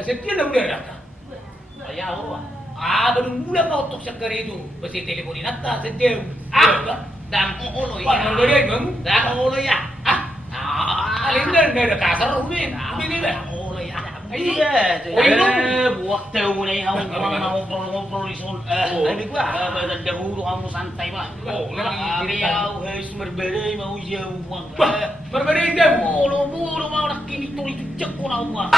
Setia na udah rata. Ayaw Belum mula kau tok sekali itu. Besi teleponin atta setia. dan ulo Paano ba yan, bang? Dan ulo ya. Alin na ada kasar umin. Umin ba? Ulo ya. Iya. Buat tahu nih kamu ngobrol di sana. Tapi gua badan dahulu kamu santai mah. Beliau harus berbeda mau jauh bang. Berbeda jam. Bulu mau nak kini tuh itu cek orang bang.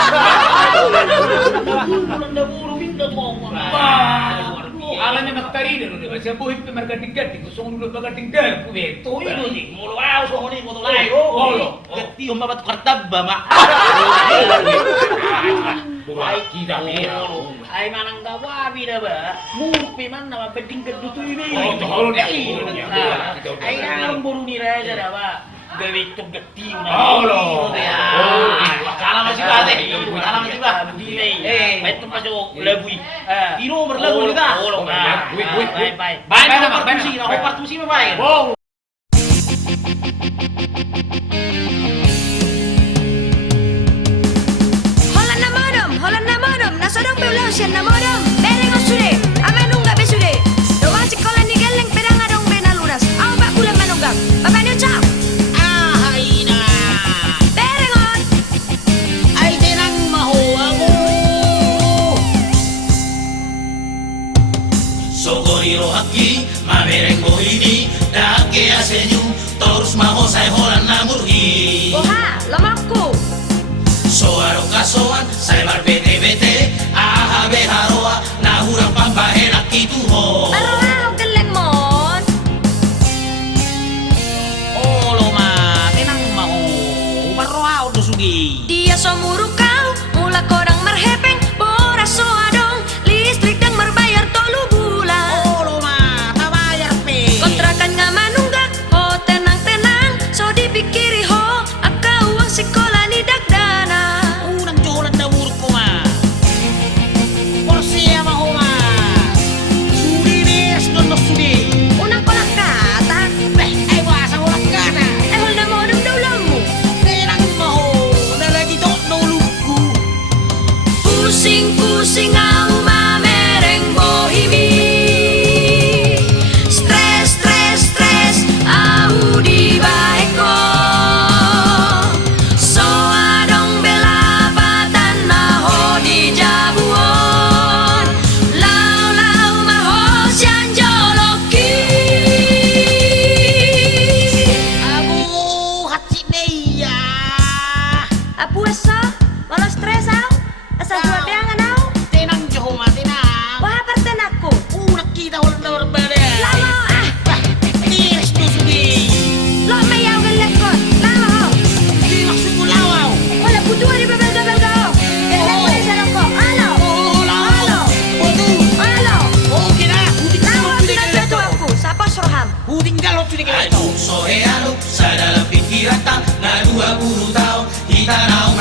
Bulu minta tuh bang. Alam yang matari dah dulu. Saya buat pemerintah tinggal, kosong dulu bagai tinggal. Itu nih. Mulu wow soal ini motor lain. Geti umma batu kartab mak. Baik kita Ay manang gawabi na ba? Mupi man na mapeding gaduto ini. Tolo niya. Ay nang buru ni raja na ba? Gawit tong gati na. Kala masih ba ate? Kala masih ba? Ito pa jo laguy. Ino berlagu kita. Bye. Bye na partusi na ko partusi mo bye. Wow. Nasadong beulaw siya na modam. Bereng sude, amanong gabi sude. Doang sekolah ni geleng pedang adong benalunas. Aw ba bulan manunggang. Papanyo ciao. Ay na. Berengon. Ay tinang mahuwa mo. Socorro aqui, mamereng ini, dake asenyu, terus mau saya holan namurgi. Oha, lamakku. Soaro kasoan, saya barbete-bete, ahabe haroa, nahurang pambahenak itu ho. Aroha, geleng mon. Oh lo ma, tinang mau. Parroa udah sugi. Dia somuru kau, mula kodang merhepeng, boras so adong, listrik dan merbayar tolu bulan. Oh lo ma, tabayar pe. Kontrakan nga manunggak, ho tenang-tenang, so dipikiri ho, aka uang sekolah ni dagdana. Unang jualan dawur ko ma. Porsiya ma ho ma. Sudi bes dono sudi. Unang kolak kata, Ay wasa ko lang ka na. hol na modem daw lamu. Tinang mo, nalagi to nuluku. Pusing-pusing ang mamereng bohimi. Stres, stres, stres, au di baik ko. So adong belapatan na ho di jabuon. Lau-lau maho siyan joloki. Abu hatsi deya. Apu asa, walau stres au. Asa dua beangan au. Tinang joho ma tinang. Wah parten aku. Unak kita wala na berbeda. Lama ah. Tiris do sudi. Lo mayaw gelekon. Lama au. Di maksud ko lawaw. Wala putu di bebel-bebel kau. Gelek mo sa loko. Ano? Oh lawaw. Bodu. Ano? Oh kina. Huding Lama galot sudi pinagbeto keleto. aku. Sapa Surham? Huding galot sudi keleto. Aduh, sohe alo, saya dalam pikiran tak, na 20 tahun, kita naon